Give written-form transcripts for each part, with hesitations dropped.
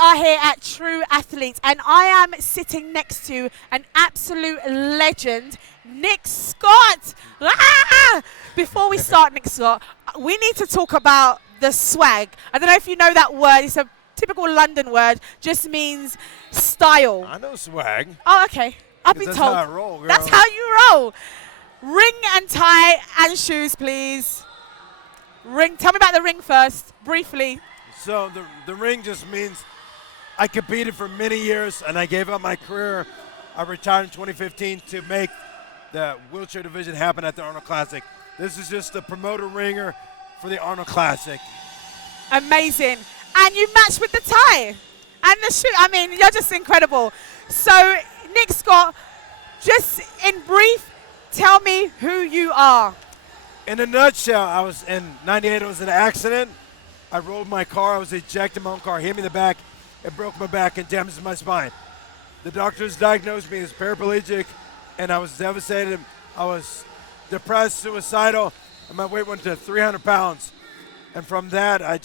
are here at True Athletes, and I am sitting next to an absolute legend, Nick Scott. Ah! Before we start, Nick Scott, we need to talk about the swag. I don't know if you know that word. It's a typical London word. Just means style. I know swag. Oh, okay. I've been That's told. how I roll, girl. That's how you roll. Ring and tie and shoes, please. Ring. Tell me about the ring first, briefly. So the ring just means I competed for many years and I gave up my career. I retired in 2015 to make the wheelchair division happen at the Arnold Classic. This is just the promoter ringer for the Arnold Classic. Amazing. And you match with the tie and the shoe. I mean, you're just incredible. So, Nick Scott, just in brief, tell me who you are. In a nutshell, I was in 98, it was an accident. I rolled my car, I was ejected, my own car hit me in the back, it broke my back and damaged my spine. The doctors diagnosed me as paraplegic and I was devastated. I was depressed, suicidal, and my weight went to 300 pounds. And from that, I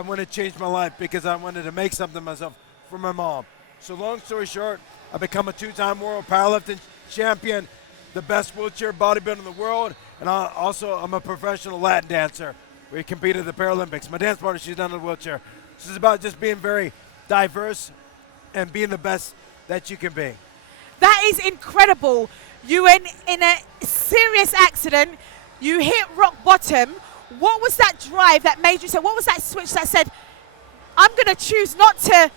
wanted to change my life because I wanted to make something of myself for my mom. So long story short, I become a 2-time world powerlifting champion, the best wheelchair bodybuilder in the world, and I'm a professional Latin dancer. We competed at the Paralympics. My dance partner, she's done in a wheelchair. This is about just being very diverse and being the best that you can be. That is incredible. You were in a serious accident. You hit rock bottom. What was that drive that made you say, what was that switch that said, I'm going to choose not to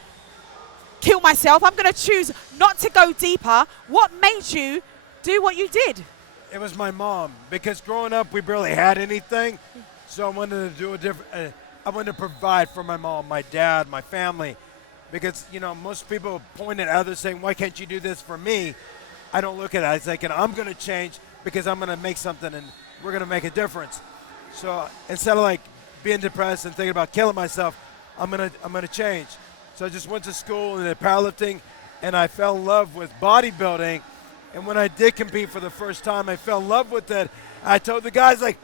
kill myself. I'm going to choose not to go deeper. What made you do what you did? It was my mom, because growing up, we barely had anything. So I wanted to do a different, I wanted to provide for my mom, my dad, my family. Because, you know, most people point at others saying, why can't you do this for me? I don't look at it. I was thinking, I'm going to change because I'm going to make something and we're going to make a difference. So instead of like being depressed and thinking about killing myself, I'm gonna change. So I just went to school and did powerlifting, and I fell in love with bodybuilding. And when I did compete for the first time, I fell in love with it. I told the guys, like,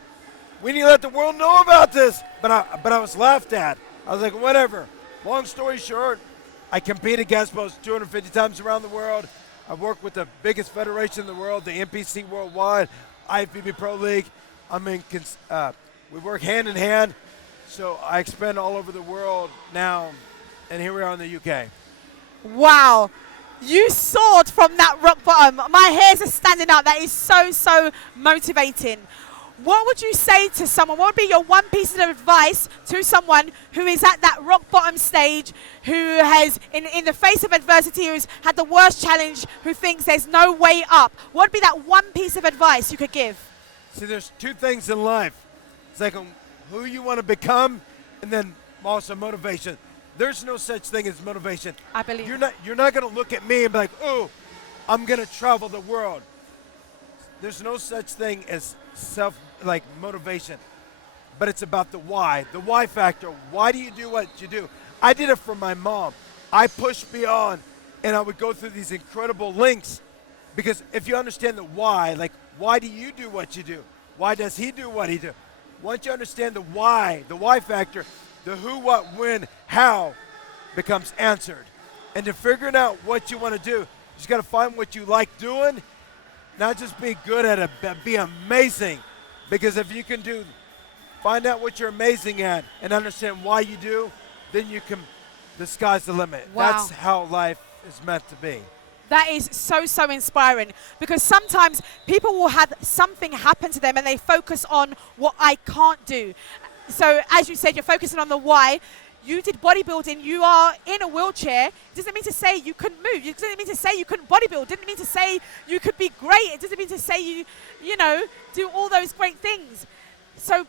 we need to let the world know about this. But I was laughed at. I was like, whatever. Long story short, I compete against most 250 times around the world. I work with the biggest federation in the world, the NPC Worldwide, IFBB Pro League. We work hand in hand. So I expand all over the world now, and here we are in the UK. Wow. You soared from that rock bottom. My hairs are standing up. That is so motivating. What would you say to someone? What would be your one piece of advice to someone who is at that rock bottom stage, who has, in the face of adversity, who's had the worst challenge, who thinks there's no way up? What would be that one piece of advice you could give? See, there's two things in life. It's like who you want to become, and then also motivation. There's no such thing as motivation. I believe you're not going to look at me and be like, oh, I'm going to travel the world. There's no such thing as motivation, but it's about the why factor. Why do you do what you do? I did it for my mom. I pushed beyond, and I would go through these incredible links, because if you understand the why, like, why do you do what you do? Why does he do what he do? Once you understand the why factor, the who, what, when, how becomes answered. And to figuring out what you want to do, you just got to find what you like doing, not just be good at it, but be amazing. Because if you can find out what you're amazing at and understand why you do, then the sky's the limit. Wow. That's how life is meant to be. That is so inspiring, because sometimes people will have something happen to them and they focus on what I can't do. So as you said, you're focusing on the why. You did bodybuilding, you are in a wheelchair. It doesn't mean to say you couldn't move. It doesn't mean to say you couldn't bodybuild. It doesn't mean to say you could be great. It doesn't mean to say you do all those great things. So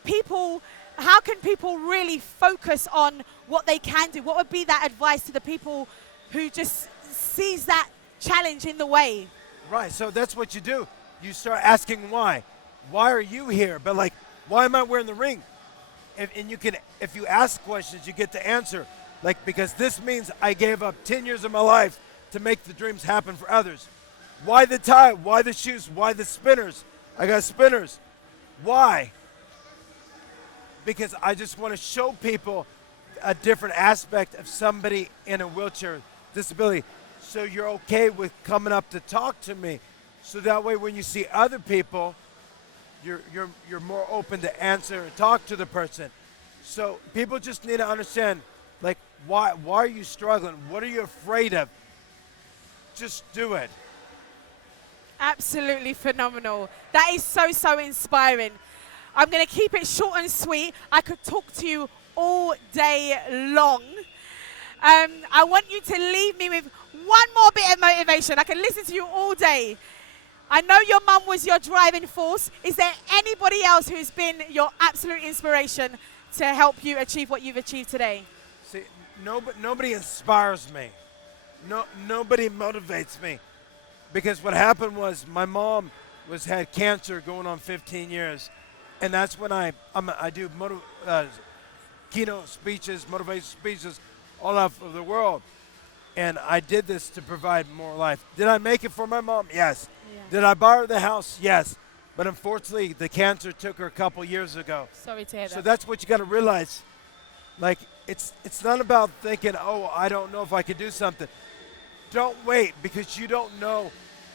how can people really focus on what they can do? What would be that advice to the people who just sees that challenge in the way? Right, so that's what you do. You start asking why. Why are you here? But like, why am I wearing the ring? And you can, if you ask questions, you get the answer. Like, because this means I gave up 10 years of my life to make the dreams happen for others. Why the tie? Why the shoes? Why the spinners? I got spinners. Why? Because I just want to show people a different aspect of somebody in a wheelchair disability. So you're okay with coming up to talk to me. So that way when you see other people, you're more open to answer and talk to the person. So people just need to understand, like, why are you struggling? What are you afraid of? Just do it. Absolutely phenomenal. That is so, so inspiring. I'm going to keep it short and sweet. I could talk to you all day long. I want you to leave me with one more bit of motivation. I can listen to you all day. I know your mum was your driving force. Is there anybody else who's been your absolute inspiration to help you achieve what you've achieved today? See, nobody inspires me. Nobody motivates me. Because what happened was my mom had cancer going on 15 years. And that's when I do keynote speeches, motivation speeches all over the world. And I did this to provide more life. Did I make it for my mom? Yes. Yeah. Did I buy her the house? Yes. But unfortunately, the cancer took her a couple years ago. Sorry to hear that. So that's what you got to realize. Like, it's not about thinking, oh, I don't know if I can do something. Don't wait, because you don't know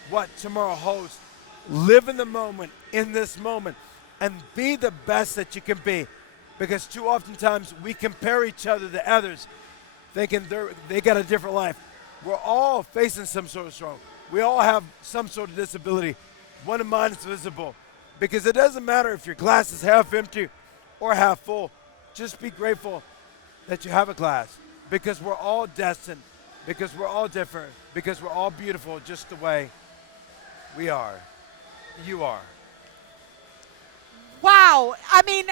what tomorrow holds. Live in the moment, in this moment, and be the best that you can be. Because too often times we compare each other to others, thinking they got a different life. We're all facing some sort of struggle. We all have some sort of disability. One of mine is visible. Because it doesn't matter if your glass is half empty or half full. Just be grateful that you have a glass. Because we're all destined. Because we're all different. Because we're all beautiful just the way we are. You are. Wow. I mean,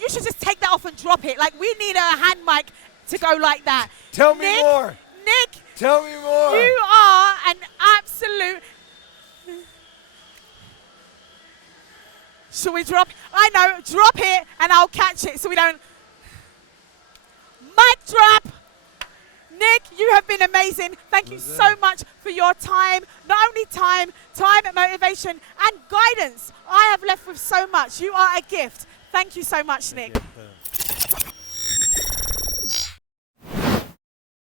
you should just take that off and drop it. Like, we need a hand mic to go like that. Tell me more. Nick. Tell me more. You are an absolute... Shall we drop? I know. Drop it and I'll catch it so we don't... Mic drop. Nick, you have been amazing. Thank you so much for your time. Not only time, motivation, and guidance. I have left with so much. You are a gift. Thank you so much, Nick.